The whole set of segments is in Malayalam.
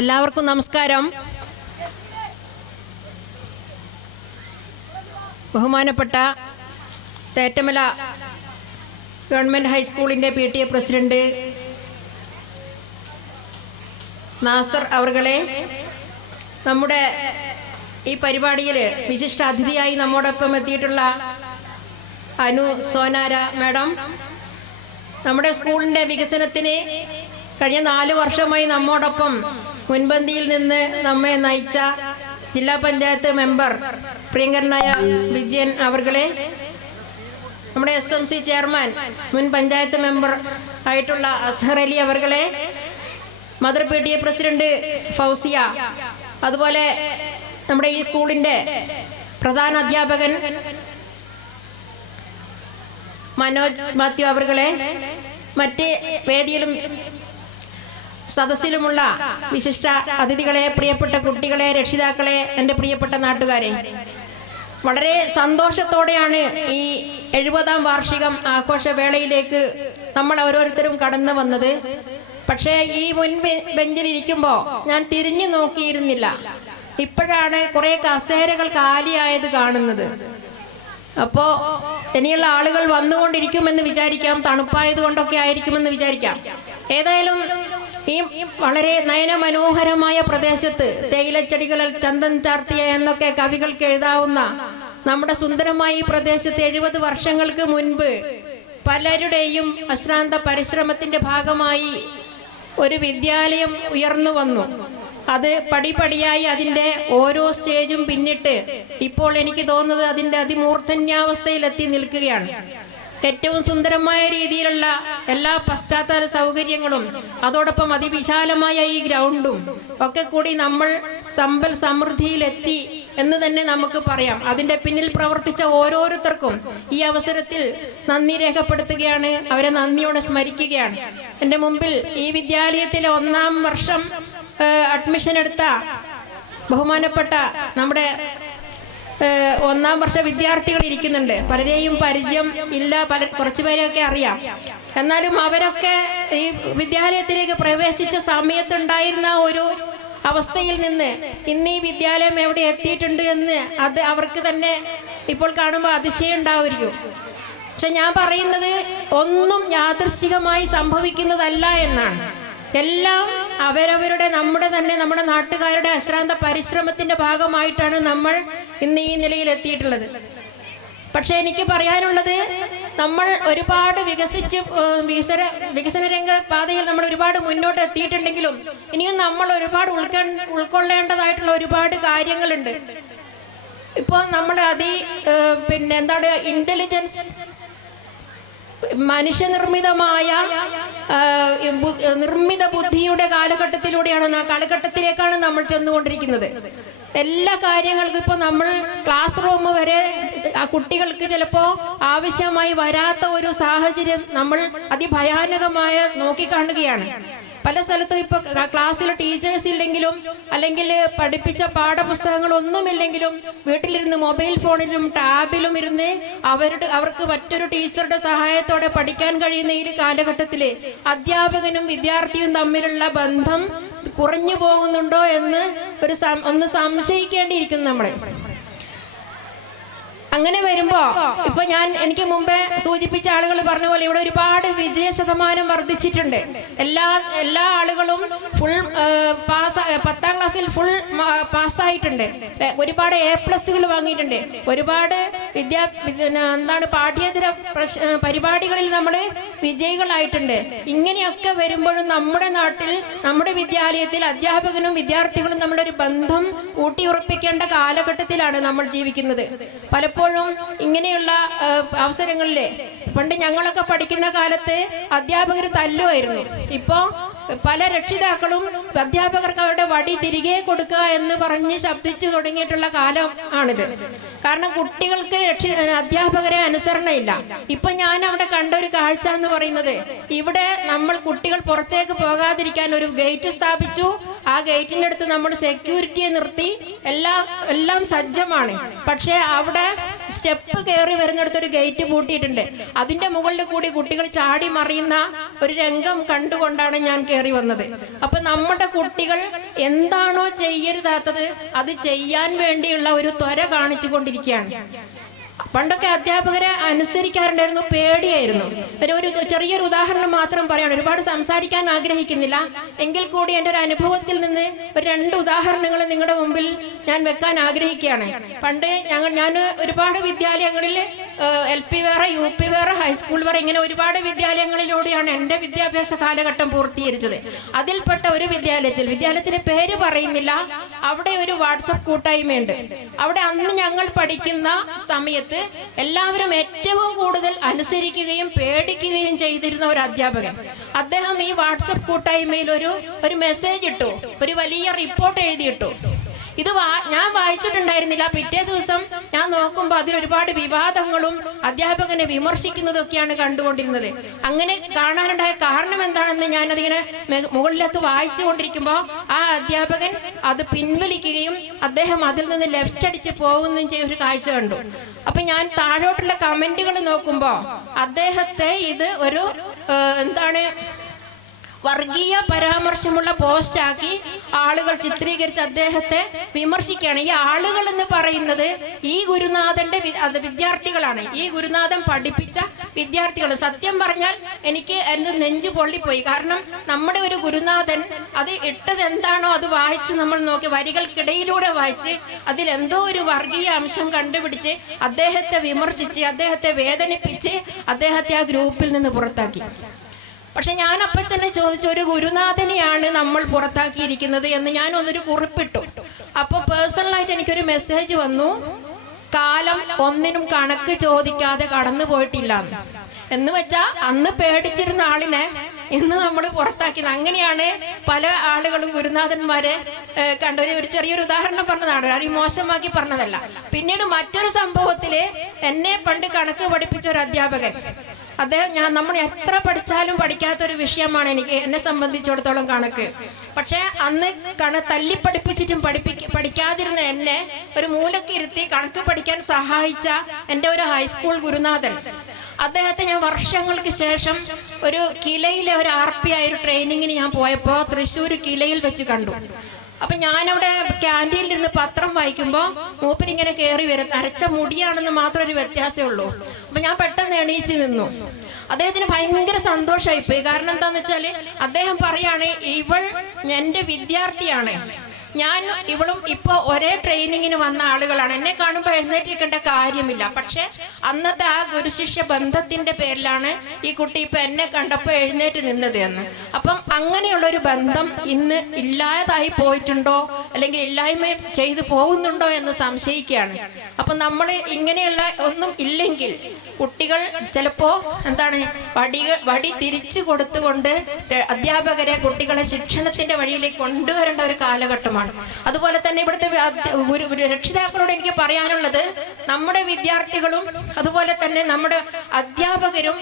എല്ലാവർക്കും നമസ്കാരം. ബഹുമാനപ്പെട്ട Thettamala government ഹൈസ്കൂളിൻ്റെ PTA president Nasar അവർകളെ, നമ്മുടെ ഈ പരിപാടിയിൽ വിശിഷ്ട അതിഥിയായി നമ്മോടൊപ്പം എത്തിയിട്ടുള്ള അനു സോനാര മാഡം, നമ്മുടെ സ്കൂളിൻ്റെ വികസനത്തിന് കഴിഞ്ഞ 4 വർഷമായി നമ്മോടൊപ്പം മുൻപന്തിയിൽ നിന്ന് നമ്മെ നയിച്ച ജില്ലാ പഞ്ചായത്ത് മെമ്പർ പ്രിയങ്കരനായ വിജയൻ അവർകളെ, നമ്മുടെ SMC ചെയർമാൻ മുൻ പഞ്ചായത്ത് മെമ്പർ ആയിട്ടുള്ള അസ്ഹർ അലി അവർകളെ, മദർ PTA പ്രസിഡന്റ് ഫൗസിയ, അതുപോലെ നമ്മുടെ ഈ സ്കൂളിൻ്റെ പ്രധാന അധ്യാപകൻ മനോജ് മാത്യു അവർകളെ, മറ്റ് വേദിയിലും സദസ്സിലുമുള്ള വിശിഷ്ട അതിഥികളെ, പ്രിയപ്പെട്ട കുട്ടികളെ, രക്ഷിതാക്കളെ, എൻ്റെ പ്രിയപ്പെട്ട നാട്ടുകാരെ, വളരെ സന്തോഷത്തോടെയാണ് ഈ 70ാം വാർഷികം ആഘോഷവേളയിലേക്ക് നമ്മൾ ഓരോരുത്തരും കടന്നു വന്നത്. പക്ഷേ ഈ മുൻ ബെഞ്ചിലിരിക്കുമ്പോൾ ഞാൻ തിരിഞ്ഞു നോക്കിയിരുന്നില്ല. ഇപ്പോഴാണ് കുറേ കസേരകൾ കാലിയായത് കാണുന്നത്. അപ്പോൾ ഇനിയുള്ള ആളുകൾ വന്നുകൊണ്ടിരിക്കുമെന്ന് വിചാരിക്കാം, തണുപ്പായത് കൊണ്ടൊക്കെ ആയിരിക്കുമെന്ന് വിചാരിക്കാം. ഏതായാലും ഈ വളരെ നയനമനോഹരമായ പ്രദേശത്ത് തേയിലച്ചെടികളിൽ ചന്തം ചാർത്തിയ എന്നൊക്കെ കവികൾക്ക് എഴുതാവുന്ന നമ്മുടെ സുന്ദരമായ ഈ പ്രദേശത്ത് 70 വർഷങ്ങൾക്ക് മുൻപ് പലരുടെയും അശ്രാന്ത പരിശ്രമത്തിന്റെ ഭാഗമായി ഒരു വിദ്യാലയം ഉയർന്നു വന്നു. അത് പടിപടിയായി അതിൻ്റെ ഓരോ സ്റ്റേജും പിന്നിട്ട് ഇപ്പോൾ എനിക്ക് തോന്നുന്നത് അതിൻ്റെ അതിമൂർധന്യാവസ്ഥയിലെത്തി നിൽക്കുകയാണ്. ഏറ്റവും സുന്ദരമായ രീതിയിലുള്ള എല്ലാ പശ്ചാത്തല സൗകര്യങ്ങളും അതോടൊപ്പം അതിവിശാലമായ ഈ ഗ്രൗണ്ടും ഒക്കെ കൂടി നമ്മൾ സമ്പൽ സമൃദ്ധിയിലെത്തി എന്ന് തന്നെ നമുക്ക് പറയാം. അതിൻ്റെ പിന്നിൽ പ്രവർത്തിച്ച ഓരോരുത്തർക്കും ഈ അവസരത്തിൽ നന്ദി രേഖപ്പെടുത്തുകയാണ്, അവരെ നന്ദിയോടെ സ്മരിക്കുകയാണ്. എൻ്റെ മുമ്പിൽ ഈ വിദ്യാലയത്തിലെ 1ാം വർഷം അഡ്മിഷൻ എടുത്ത ബഹുമാനപ്പെട്ട നമ്മുടെ 1ാം വർഷ വിദ്യാർത്ഥികൾ ഇരിക്കുന്നുണ്ട്. പലരെയും പരിചയം ഇല്ല, കുറച്ചു പേരെയൊക്കെ അറിയാം. എന്നാലും അവരൊക്കെ ഈ വിദ്യാലയത്തിലേക്ക് പ്രവേശിച്ച സമയത്തുണ്ടായിരുന്ന ഒരു അവസ്ഥയിൽ നിന്ന് ഇന്ന് ഈ വിദ്യാലയം എവിടെ എത്തിയിട്ടുണ്ട് എന്ന് അത് അവർക്ക് തന്നെ ഇപ്പോൾ കാണുമ്പോൾ അതിശയം ഉണ്ടാവുമായിരിക്കും. പക്ഷെ ഞാൻ പറയുന്നത് ഒന്നും യാദൃശ്ചികമായി സംഭവിക്കുന്നതല്ല എന്നാണ്. എല്ലാം അവരവരുടെ നമ്മുടെ നാട്ടുകാരുടെ അശ്രാന്ത പരിശ്രമത്തിന്റെ ഭാഗമായിട്ടാണ് നമ്മൾ ഇന്ന് ഈ നിലയിൽ എത്തിയിട്ടുള്ളത്. പക്ഷെ എനിക്ക് പറയാനുള്ളത്, നമ്മൾ ഒരുപാട് വികസന രംഗ പാതയിൽ നമ്മൾ ഒരുപാട് മുന്നോട്ട് എത്തിയിട്ടുണ്ടെങ്കിലും ഇനിയും നമ്മൾ ഒരുപാട് ഉൾക്കൊള്ളേണ്ടതായിട്ടുള്ള ഒരുപാട് കാര്യങ്ങളുണ്ട്. ഇപ്പോൾ നമ്മൾ ഇന്റലിജൻസ്, മനുഷ്യനിർമ്മിതമായ നിർമ്മിത ബുദ്ധിയുടെ കാലഘട്ടത്തിലൂടെയാണ്, കാലഘട്ടത്തിലേക്കാണ് നമ്മൾ ചെന്നുകൊണ്ടിരിക്കുന്നത്. എല്ലാ കാര്യങ്ങൾക്കും ഇപ്പോൾ നമ്മൾ ക്ലാസ് റൂം വരെ ആ കുട്ടികൾക്ക് ചിലപ്പോൾ ആവശ്യമായി വരാത്ത ഒരു സാഹചര്യം നമ്മൾ അതിഭയാനകമായ നോക്കിക്കാണുകയാണ്. പല സ്ഥലത്തും ഇപ്പോൾ ക്ലാസ്സിൽ ടീച്ചേഴ്സ് ഇല്ലെങ്കിലും അല്ലെങ്കിൽ പഠിപ്പിച്ച പാഠപുസ്തകങ്ങളൊന്നുമില്ലെങ്കിലും വീട്ടിലിരുന്ന് മൊബൈൽ ഫോണിലും ടാബിലും ഇരുന്ന് അവർക്ക് മറ്റൊരു ടീച്ചറുടെ സഹായത്തോടെ പഠിക്കാൻ കഴിയുന്ന ഈ കാലഘട്ടത്തിൽ അധ്യാപകനും വിദ്യാർത്ഥിയും തമ്മിലുള്ള ബന്ധം കുറഞ്ഞു പോകുന്നുണ്ടോ എന്ന് ഒന്ന് സംശയിക്കേണ്ടിയിരിക്കുന്നു നമ്മളെ. അങ്ങനെ വരുമ്പോൾ ഇപ്പൊ എനിക്ക് മുമ്പേ സൂചിപ്പിച്ച ആളുകൾ പറഞ്ഞ പോലെ ഇവിടെ ഒരുപാട് വിജയ ശതമാനം വർദ്ധിച്ചിട്ടുണ്ട്. എല്ലാ ആളുകളും ഫുൾ പാസ്, 10ാം ക്ലാസ്സിൽ ഫുൾ പാസ്സായിട്ടുണ്ട്. ഒരുപാട് A+കൾ വാങ്ങിയിട്ടുണ്ട്. ഒരുപാട് പാഠ്യേതര പരിപാടികളിൽ നമ്മൾ വിജയികളായിട്ടുണ്ട്. ഇങ്ങനെയൊക്കെ വരുമ്പോഴും നമ്മുടെ നാട്ടിൽ, നമ്മുടെ വിദ്യാലയത്തിൽ അധ്യാപകനും വിദ്യാർത്ഥികളും നമ്മളൊരു ബന്ധം ഊട്ടിയുറപ്പിക്കേണ്ട കാലഘട്ടത്തിലാണ് നമ്മൾ ജീവിക്കുന്നത്. പലപ്പോഴും ഇങ്ങനെയുള്ള അവസരങ്ങളിൽ പണ്ട് ഞങ്ങളൊക്കെ പഠിക്കുന്ന കാലത്ത് അധ്യാപകർ തല്ലുമായിരുന്നു. ഇപ്പോൾ പല രക്ഷിതാക്കളും അധ്യാപകർക്ക് അവരുടെ വടി തിരികെ കൊടുക്കുക എന്ന് പറഞ്ഞ് ശബ്ദിച്ചു തുടങ്ങിയിട്ടുള്ള കാലം ആണിത്. കാരണം കുട്ടികൾക്ക് അധ്യാപകരെ അനുസരണയില്ല. ഇപ്പൊ ഞാൻ അവിടെ കണ്ട ഒരു കാഴ്ച എന്ന് പറയുന്നത്, ഇവിടെ നമ്മൾ കുട്ടികൾ പുറത്തേക്ക് പോകാതിരിക്കാൻ ഒരു ഗേറ്റ് സ്ഥാപിച്ചു. ആ ഗേറ്റിൻ്റെ അടുത്ത് നമ്മൾ സെക്യൂരിറ്റിയെ നിർത്തി, എല്ലാം സജ്ജമാണ്. പക്ഷെ അവിടെ സ്റ്റെപ്പ് കയറി വരുന്നിടത്തൊരു ഗേറ്റ് പൂട്ടിയിട്ടുണ്ട്. അതിന്റെ മുകളിൽ കൂടി കുട്ടികൾ ചാടി മറിയുന്ന ഒരു രംഗം കണ്ടുകൊണ്ടാണ് ഞാൻ കയറി വന്നത്. അപ്പൊ നമ്മുടെ കുട്ടികൾ എന്താണോ ചെയ്യരുതാത്തത് അത് ചെയ്യാൻ വേണ്ടിയുള്ള ഒരു ത്വര കാണിച്ചു കൊണ്ടിരിക്കുകയാണ്. പണ്ടൊക്കെ അധ്യാപകരെ അനുസരിക്കാറുണ്ടായിരുന്നു, പേടിയായിരുന്നു. ഒരു ചെറിയൊരു ഉദാഹരണം മാത്രം പറയാണ്, ഒരുപാട് സംസാരിക്കാൻ ആഗ്രഹിക്കുന്നില്ല, എങ്കിൽ കൂടി എൻ്റെ ഒരു അനുഭവത്തിൽ നിന്ന് ഒരു 2 ഉദാഹരണങ്ങൾ നിങ്ങളുടെ മുമ്പിൽ ഞാൻ വെക്കാൻ ആഗ്രഹിക്കുകയാണ്. പണ്ട് ഞാൻ ഒരുപാട് വിദ്യാലയങ്ങളിൽ LP വേറെ, UP വേറെ, ഹൈസ്കൂൾ വേറെ, ഇങ്ങനെ ഒരുപാട് വിദ്യാലയങ്ങളിലൂടെയാണ് എൻ്റെ വിദ്യാഭ്യാസ കാലഘട്ടം പൂർത്തീകരിച്ചത്. അതിൽപ്പെട്ട ഒരു വിദ്യാലയത്തിന്റെ പേര് പറയുന്നില്ല, അവിടെ ഒരു വാട്സപ്പ് കൂട്ടായ്മയുണ്ട്. അവിടെ അന്ന് ഞങ്ങൾ പഠിക്കുന്ന സമയത്ത് എല്ലാവരും ഏറ്റവും കൂടുതൽ അനുസരിക്കുകയും പേടിക്കുകയും ചെയ്തിരുന്ന ഒരു അധ്യാപകൻ. അദ്ദേഹം ഈ വാട്സപ്പ് കൂട്ടായ്മയിൽ ഒരു മെസ്സേജ് ഇട്ടു, ഒരു വലിയ റിപ്പോർട്ട് എഴുതിയിട്ടു. ഇത് ഞാൻ വായിച്ചിട്ടുണ്ടായിരുന്നില്ല. പിറ്റേ ദിവസം ഞാൻ നോക്കുമ്പോൾ അതിലൊരുപാട് വിവാദങ്ങളും അധ്യാപകനെ വിമർശിക്കുന്നതൊക്കെയാണ് കണ്ടുകൊണ്ടിരുന്നത്. അങ്ങനെ കാണാനുണ്ടായ കാരണം എന്താണെന്ന് ഞാനതിങ്ങനെ മുകളിലേക്ക് വായിച്ചു കൊണ്ടിരിക്കുമ്പോൾ ആ അധ്യാപകൻ അത് പിൻവലിക്കുകയും അദ്ദേഹം അതിൽ നിന്ന് ലെഫ്റ്റ് അടിച്ച് പോകുകയും ചെയ്ത ഒരു കാഴ്ച കണ്ടു. അപ്പൊ ഞാൻ താഴോട്ടുള്ള കമന്റുകൾ നോക്കുമ്പോൾ അദ്ദേഹത്തെ ഇത് ഒരു വർഗീയ പരാമർശമുള്ള പോസ്റ്റാക്കി ആളുകൾ ചിത്രീകരിച്ച് അദ്ദേഹത്തെ വിമർശിക്കുകയാണ്. ഈ ആളുകൾ എന്ന് പറയുന്നത് ഈ ഗുരുനാഥന്റെ വിദ്യാർത്ഥികളാണ്, ഈ ഗുരുനാഥൻ പഠിപ്പിച്ച വിദ്യാർത്ഥികൾ. സത്യം പറഞ്ഞാൽ എനിക്ക് എൻ്റെ നെഞ്ചു പൊള്ളിപ്പോയി. കാരണം നമ്മുടെ ഒരു ഗുരുനാഥൻ അത് ഇട്ടത് എന്താണോ അത് വായിച്ച് നമ്മൾ നോക്കി, വരികൾക്കിടയിലൂടെ വായിച്ച് അതിലെന്തോ ഒരു വർഗീയ അംശം കണ്ടുപിടിച്ച് അദ്ദേഹത്തെ വിമർശിച്ച്, അദ്ദേഹത്തെ വേദനിപ്പിച്ച്, അദ്ദേഹത്തെ ആ ഗ്രൂപ്പിൽ നിന്ന് പുറത്താക്കി. പക്ഷെ ഞാൻ അപ്പം തന്നെ ചോദിച്ചു, ഒരു ഗുരുനാഥനെയാണ് നമ്മൾ പുറത്താക്കിയിരിക്കുന്നത് എന്ന് ഞാൻ ഒന്നൊരു കുറിപ്പിട്ടു. അപ്പോൾ പേഴ്സണലായിട്ട് എനിക്കൊരു മെസ്സേജ് വന്നു, കാലം ഒന്നിനും കണക്ക് ചോദിക്കാതെ കടന്നു പോയിട്ടില്ല എന്ന് വെച്ചാൽ അന്ന് പേടിച്ചിരുന്ന ആളിനെ ഇന്ന് നമ്മൾ പുറത്താക്കിയത്. അങ്ങനെയാണ് പല ആളുകളും ഗുരുനാഥന്മാരെ ഒരു ചെറിയൊരു ഉദാഹരണം പറഞ്ഞതാണ്, അത് മോശമാക്കി പറഞ്ഞതല്ല. പിന്നീട് മറ്റൊരു സംഭവത്തില് എന്നെ പണ്ട് കണക്ക് പഠിപ്പിച്ച ഒരു അധ്യാപകൻ, അദ്ദേഹം നമ്മൾ എത്ര പഠിച്ചാലും പഠിക്കാത്തൊരു വിഷയമാണ് എന്നെ സംബന്ധിച്ചിടത്തോളം കണക്ക്. പക്ഷെ അന്ന് തല്ലി പഠിപ്പിച്ചിട്ടും പഠിക്കാതിരുന്ന എന്നെ ഒരു മൂലക്ക് ഇരുത്തി കണക്ക് പഠിക്കാൻ സഹായിച്ച എൻ്റെ ഒരു ഹൈസ്കൂൾ ഗുരുനാഥൻ, അദ്ദേഹത്തെ ഞാൻ വർഷങ്ങൾക്ക് ശേഷം ഒരു കിലയിലെ ഒരു RP ആയ ഒരു ട്രെയിനിങ്ങിന് ഞാൻ പോയപ്പോൾ തൃശ്ശൂർ കിലയിൽ വെച്ച് കണ്ടു. അപ്പൊ ഞാനവിടെ ക്യാൻറ്റീനിൽ ഇരുന്ന് പത്രം വായിക്കുമ്പോൾ മൂപ്പരിങ്ങനെ കയറി വരും. അരച്ച മുടിയാണെന്ന് മാത്രം ഒരു വ്യത്യാസമേ ഉള്ളൂ. അപ്പൊ ഞാൻ പെട്ടെന്ന് എണീച്ച് നിന്നു. അദ്ദേഹത്തിന് ഭയങ്കര സന്തോഷമായിപ്പോയി. കാരണം എന്താന്ന് വെച്ചാല് അദ്ദേഹം പറയാണ്, ഇവൾ എൻ്റെ വിദ്യാർത്ഥിയാണ്, ഞാൻ ഇവളും ഇപ്പൊ ഒരേ ട്രെയിനിങ്ങിന് വന്ന ആളുകളാണ്, എന്നെ കാണുമ്പോൾ എഴുന്നേറ്റിരിക്കേണ്ട കാര്യമില്ല. പക്ഷെ അന്നത്തെ ആ ഗുരുശിഷ്യ ബന്ധത്തിന്റെ പേരിലാണ് ഈ കുട്ടി ഇപ്പൊ എന്നെ കണ്ടപ്പോൾ എഴുന്നേറ്റ് നിന്നത് എന്ന്. അപ്പം അങ്ങനെയുള്ള ഒരു ബന്ധം ഇന്ന് ഇല്ലാതായി പോയിട്ടുണ്ടോ, അല്ലെങ്കിൽ ഇല്ലായ്മ ചെയ്തു പോകുന്നുണ്ടോ എന്ന് സംശയിക്കുകയാണ്. അപ്പൊ നമ്മൾ ഇങ്ങനെയുള്ള ഒന്നും ഇല്ലെങ്കിൽ കുട്ടികൾ ചിലപ്പോ വടി തിരിച്ചു കൊടുത്തുകൊണ്ട് അധ്യാപകരെ കുട്ടികളെ ശിക്ഷണത്തിന്റെ വഴിയിലേക്ക് കൊണ്ടുവരേണ്ട ഒരു കാലഘട്ടമാണ്. അതുപോലെ തന്നെ ഇവിടുത്തെ രക്ഷിതാക്കളോട് എനിക്ക് പറയാനുള്ളത്, നമ്മുടെ വിദ്യാർത്ഥികളും അതുപോലെ തന്നെ നമ്മുടെ അധ്യാപകരും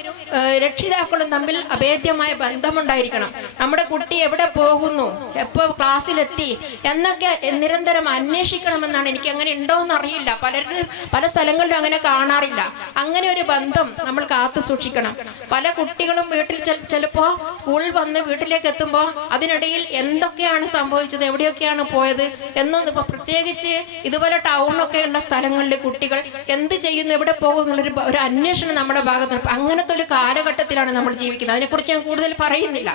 രക്ഷിതാക്കളും തമ്മിൽ അഭേദ്യമായ ബന്ധമുണ്ടായിരിക്കണം. നമ്മുടെ കുട്ടി എവിടെ പോകുന്നു, എപ്പോൾ ക്ലാസ്സിലെത്തി എന്നൊക്കെ നിരന്തരം അന്വേഷിക്കണമെന്നാണ്. എനിക്ക് അങ്ങനെ ഉണ്ടോയെന്ന് അറിയില്ല, പല സ്ഥലങ്ങളിലും അങ്ങനെ കാണാറില്ല. അങ്ങനെ ഒരു ബന്ധം നമ്മൾ കാത്തു സൂക്ഷിക്കണം. പല കുട്ടികളും വീട്ടിൽ ചിലപ്പോൾ സ്കൂളിൽ വന്ന് വീട്ടിലേക്ക് എത്തുമ്പോൾ അതിനിടയിൽ എന്തൊക്കെയാണ് സംഭവിച്ചത്, എവിടെയൊക്കെയാണ് പോയത് എന്നൊന്നും, ഇപ്പൊ പ്രത്യേകിച്ച് ഇതുപോലെ ടൗണൊക്കെ ഉള്ള സ്ഥലങ്ങളിൽ കുട്ടികൾ എന്ത് ചെയ്യുന്നു, എവിടെ പോകുന്നു ഒരു അന്വേഷണം നമ്മുടെ ഭാഗത്ത്. അങ്ങനത്തെ ഒരു കാലഘട്ടത്തിലാണ് നമ്മൾ ജീവിക്കുന്നത്. അതിനെക്കുറിച്ച് ഞാൻ കൂടുതൽ പറയുന്നില്ല.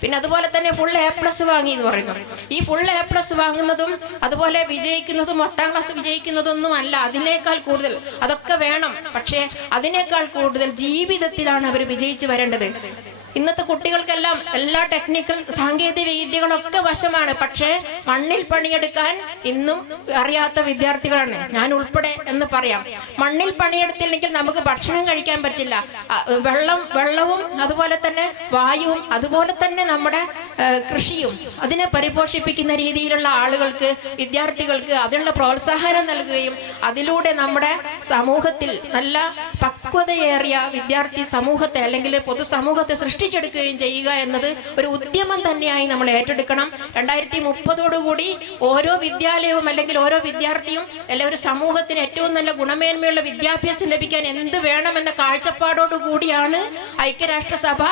പിന്നെ അതുപോലെ തന്നെ ഫുൾ A+ വാങ്ങി എന്ന് പറയുന്നു. ഈ ഫുൾ A+ വാങ്ങുന്നതും അതുപോലെ വിജയിക്കുന്നതും 10ാം ക്ലാസ് വിജയിക്കുന്നതൊന്നും അല്ല. അതിനേക്കാൾ കൂടുതൽ അതൊക്കെ വേണം. പക്ഷേ അതിനേക്കാൾ കൂടുതൽ ജീവിതത്തിലാണ് അവർ വിജയിച്ചു വരേണ്ടത്. ഇന്നത്തെ കുട്ടികൾക്കെല്ലാം എല്ലാ ടെക്നിക്കൽ സാങ്കേതിക വിദ്യകളൊക്കെ വശമാണ്. പക്ഷേ മണ്ണിൽ പണിയെടുക്കാൻ ഇന്നും അറിയാത്ത വിദ്യാർത്ഥികളാണ്, ഞാൻ ഉൾപ്പെടെ എന്ന് പറയാം. മണ്ണിൽ പണിയെടുത്തില്ലെങ്കിൽ നമുക്ക് ഭക്ഷണം കഴിക്കാൻ പറ്റില്ല. വെള്ളവും അതുപോലെ തന്നെ വായുവും അതുപോലെ തന്നെ നമ്മുടെ കൃഷിയും അതിനെ പരിപോഷിപ്പിക്കുന്ന രീതിയിലുള്ള ആളുകൾക്ക്, വിദ്യാർത്ഥികൾക്ക് അതിനുള്ള പ്രോത്സാഹനം നൽകുകയും അതിലൂടെ നമ്മുടെ സമൂഹത്തിൽ നല്ല പക്വതയേറിയ വിദ്യാർത്ഥി സമൂഹത്തെ അല്ലെങ്കിൽ പൊതുസമൂഹത്തെ സൃഷ്ടിച്ചെടുക്കുകയും ചെയ്യുക എന്നത് ഒരു ഉദ്യമം തന്നെയായി നമ്മൾ ഏറ്റെടുക്കണം. 2030 ഓരോ വിദ്യാലയവും അല്ലെങ്കിൽ ഓരോ വിദ്യാർത്ഥിയും അല്ലെങ്കിൽ ഒരു സമൂഹത്തിന് ഏറ്റവും നല്ല ഗുണമേന്മയുള്ള വിദ്യാഭ്യാസം ലഭിക്കാൻ എന്ത് വേണമെന്ന കാഴ്ചപ്പാടോടുകൂടിയാണ് ഐക്യരാഷ്ട്രസഭ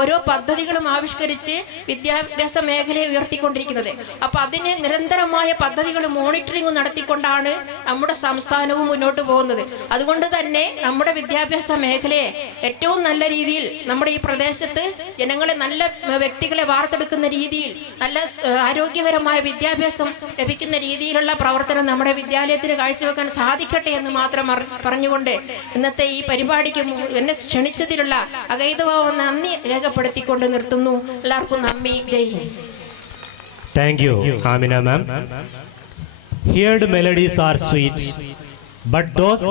ഓരോ പദ്ധതികളും ആവിഷ്കരിച്ച് വിദ്യാഭ്യാസ മേഖലയെ ഉയർത്തിക്കൊണ്ടിരിക്കുന്നത്. അപ്പൊ അതിന് നിരന്തരമായ പദ്ധതികൾ മോണിറ്ററിംഗ് നടത്തിക്കൊണ്ടാണ് നമ്മുടെ സംസ്ഥാനവും മുന്നോട്ട് പോകുന്നത്. അതുകൊണ്ട് തന്നെ നമ്മുടെ വിദ്യാഭ്യാസ മേഖലയെ ഏറ്റവും നല്ല രീതിയിൽ നമ്മുടെ ഈ പ്രദേശത്ത് ജനങ്ങളെ നല്ല വ്യക്തികളെ വാർത്തെടുക്കുന്ന രീതിയിൽ നല്ല ആരോഗ്യകരമായ വിദ്യാഭ്യാസം ലഭിക്കുന്ന രീതിയിലുള്ള പ്രവർത്തനം നമ്മുടെ വിദ്യാലയത്തിന് കാഴ്ചവെക്കാൻ സാധിക്കട്ടെ എന്ന് മാത്രം പറഞ്ഞുകൊണ്ട് ഇന്നത്തെ ഈ പരിപാടിക്ക് എന്നെ ക്ഷണിച്ചതിലുള്ള അഗൈതഭാവം നന്ദി രേഖപ്പെടുത്തിക്കൊണ്ട് നിർത്തുന്നു. എല്ലാവർക്കും നന്ദി. ജയ് Hind. Thank you, Amina ma'am. Heard melodies are sweet, but those